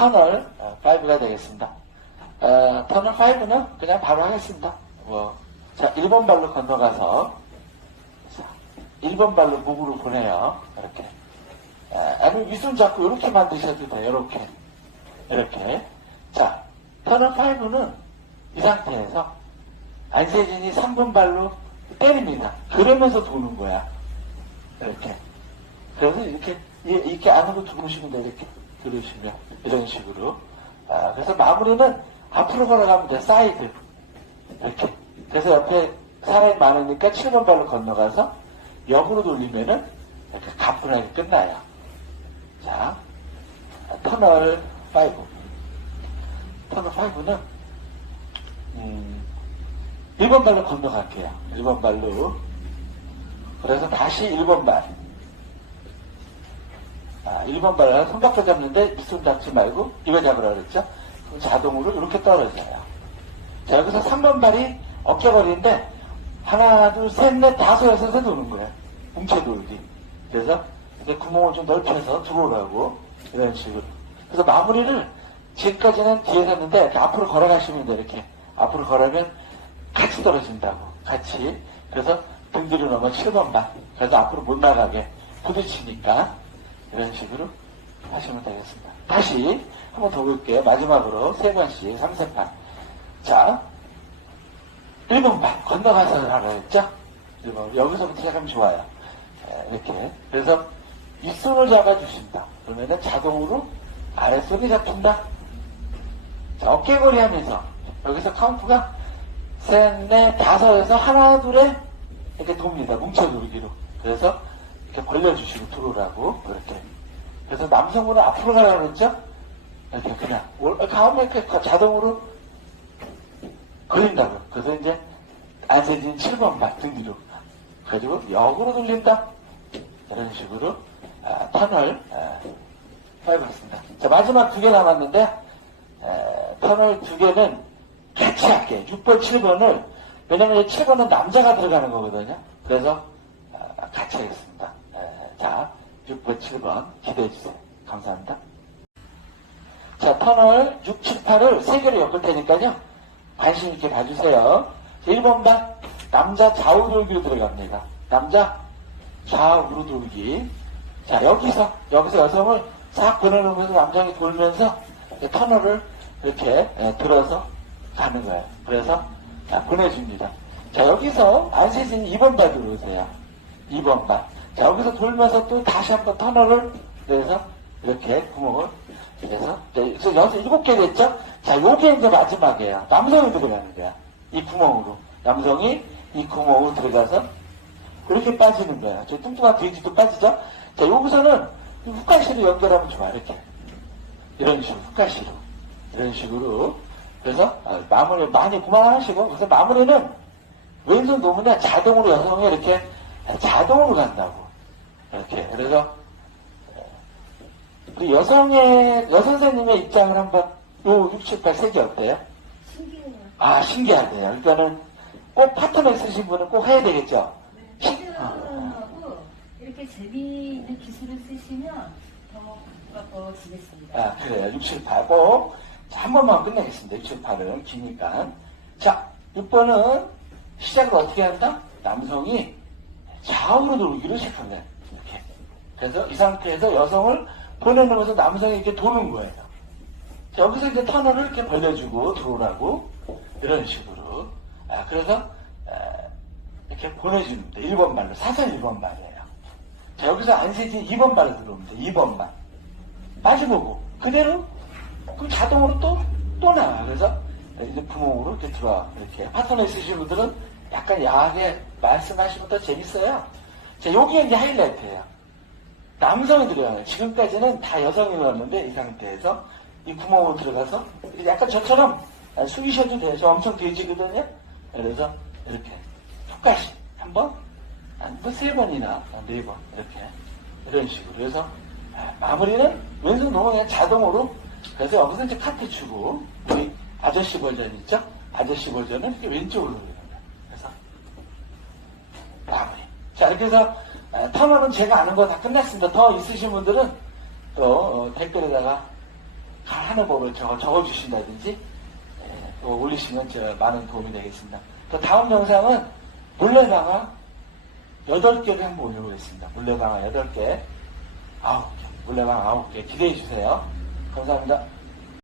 터널 5가 되겠습니다. 어, 터널 5는 그냥 바로 하겠습니다. 뭐, 자, 1번 발로 건너가서, 자, 1번 발로 목으로 보내요. 이렇게. 아, 아니면 윗손 잡고 이렇게 만드셔도 돼요. 이렇게. 이렇게. 자, 터널 5는 이 상태에서 안세진이 3번 발로 때립니다. 그러면서 도는 거야. 이렇게. 그래서 이렇게, 이- 이렇게 안으로 들어오시면 돼. 이렇게 들어오시면. 이런 식으로. 아, 그래서 마무리는 앞으로 걸어가면 돼. 사이드. 이렇게. 그래서 옆에 사람이 많으니까 7번 발로 건너가서 역으로 돌리면은 이렇게 가뿐하게 끝나요. 자, 터널 5. 터널 5는, 음, 1번 발로 건너갈게요. 1번 발로. 그래서 다시 1번 발. 아, 1번 발은 손바닥 잡는데 밑손 잡지 말고 이거 잡으라 그랬죠? 그럼 자동으로 이렇게 떨어져요. 자, 여기서 3번 발이 어깨거리인데 하나, 둘, 셋, 넷, 다섯, 여섯에 도는 거예요. 뭉쳐 돌기. 그래서 이제 구멍을 좀 넓혀서 들어오라고 이런 식으로. 그래서 마무리를 지금까지는 뒤에 섰는데 이렇게 앞으로 걸어가시면 돼 이렇게 앞으로 걸으면 같이 떨어진다고 같이 그래서 등 뒤로 넘어 7번 반 그래서 앞으로 못 나가게 부딪히니까 이런 식으로 하시면 되겠습니다. 다시 한 번 더 볼게요. 마지막으로 세 번씩 3세판 자 1번 반 건너가서 하라 했죠? 1번 여기서부터 시작하면 좋아요. 예, 이렇게 그래서 윗손을 잡아주신다. 그러면은 자동으로 아랫손이 잡힌다. 자, 어깨거리 하면서 여기서 카운트가 셋, 넷, 다섯에서 하나, 둘에 이렇게 돕니다. 뭉쳐 누르기로. 그래서 이렇게 벌려주시고 들어오라고 이렇게. 그래서 남성분은 앞으로 가라고 그랬죠? 이렇게 그냥 올- 가운데 이렇게 자동으로 걸린다고. 그래서 이제 안세진 7번 발등 뒤로. 그리고 역으로 돌린다. 이런 식으로 아, 터널 아, 해봤습니다. 자 마지막 두 개 남았는데 에, 터널 두 개는 할게요. 6번, 7번을 왜냐면 이 7번은 남자가 들어가는 거거든요. 그래서 아, 같이 하겠습니다. 에, 자 6번, 7번 기대해 주세요. 감사합니다. 자 터널 6, 7, 8을 세 개로 엮을 테니까요. 관심 있게 봐주세요. 1번 반 남자 좌우 돌기로 들어갑니다. 남자 좌우로 돌기. 자, 여기서, 여기서 여성을 싹 보내놓으면서 남성이 돌면서 터널을 이렇게 예, 들어서 가는 거예요. 그래서 자, 보내줍니다. 자, 여기서 안세진이 2번 발 들어오세요. 2번 발. 자, 여기서 돌면서 또 다시 한번 터널을 내서 이렇게 구멍을 그래서 그래서 여기서 일곱 개 됐죠? 자, 요게 이제 마지막이에요. 남성이 들어가는 거야. 이 구멍으로. 남성이 이 구멍으로 들어가서 이렇게 빠지는 거야. 저 뚱뚱한 돼지도 빠지죠? 자, 여기서는 이 훅가시로 연결하면 좋아, 이렇게. 이런 식으로, 훅가시로. 이런 식으로. 그래서, 아, 마무리 많이 그만하시고, 그래서 마무리는 왼손 놓으면 자동으로 여성이 이렇게 자동으로 간다고. 이렇게. 그래서, 우리 여성의, 여선생님의 입장을 한번, 요 6, 7, 8, 3개 어때요? 신기해요. 아, 신기하대요. 일단은 꼭 파트너 있으신 분은 꼭 해야 되겠죠? 신기하고 이렇게 재미있는 기술을 쓰시면 더 가까워지겠습니다. 아, 그래요. 6, 7, 8. 꼭. 자, 한 번만 끝내겠습니다. 6, 7, 8은 기니까. 자, 6번은 시작을 어떻게 한다? 남성이 좌우로 돌기로 시작한다. 이렇게. 그래서 이 상태에서 여성을 보내놓으면서 남성이 이렇게 도는 거예요. 자, 여기서 이제 터널을 이렇게 벌려주고 들어오라고. 이런 식으로. 아, 그래서, 아, 이렇게 보내주는데, 1번 말로. 사선 1번 말이에요. 자, 여기서 안세진 2번 말로 돼. 2번 말. 마주보고 그대로 그럼 자동으로 또, 또 나와. 그래서 이제 구멍으로 이렇게 들어와. 이렇게. 파트너 있으신 분들은 약간 야하게 말씀하시면 더 재밌어요. 자, 요게 이제 하이라이트예요. 남성이 들어가요. 지금까지는 다 여성이 넣었는데 이 상태에서 이 구멍으로 들어가서 약간 저처럼 숙이셔도 돼요. 저 엄청 돼지거든요. 그래서 이렇게 툭가시 한 번, 한세 번이나 네 번 이렇게 이런 식으로 그래서 아, 마무리는 왼손 놓으면 그냥 자동으로 그래서 여기서 이제 카트 주고 우리 아저씨 버전 있죠? 아저씨 버전은 이렇게 왼쪽으로. 그래서 마무리. 자 이렇게 해서 아, 터널은 제가 아는 거 다 끝났습니다. 더 있으신 분들은 또 어, 댓글에다가 하는 법을 적어, 적어주신다든지 예, 또 올리시면 저 많은 도움이 되겠습니다. 또 다음 영상은 물레방아 8개를 한번 올려보겠습니다. 물레방아 8개, 9개, 물레방아 9개 기대해 주세요. 감사합니다.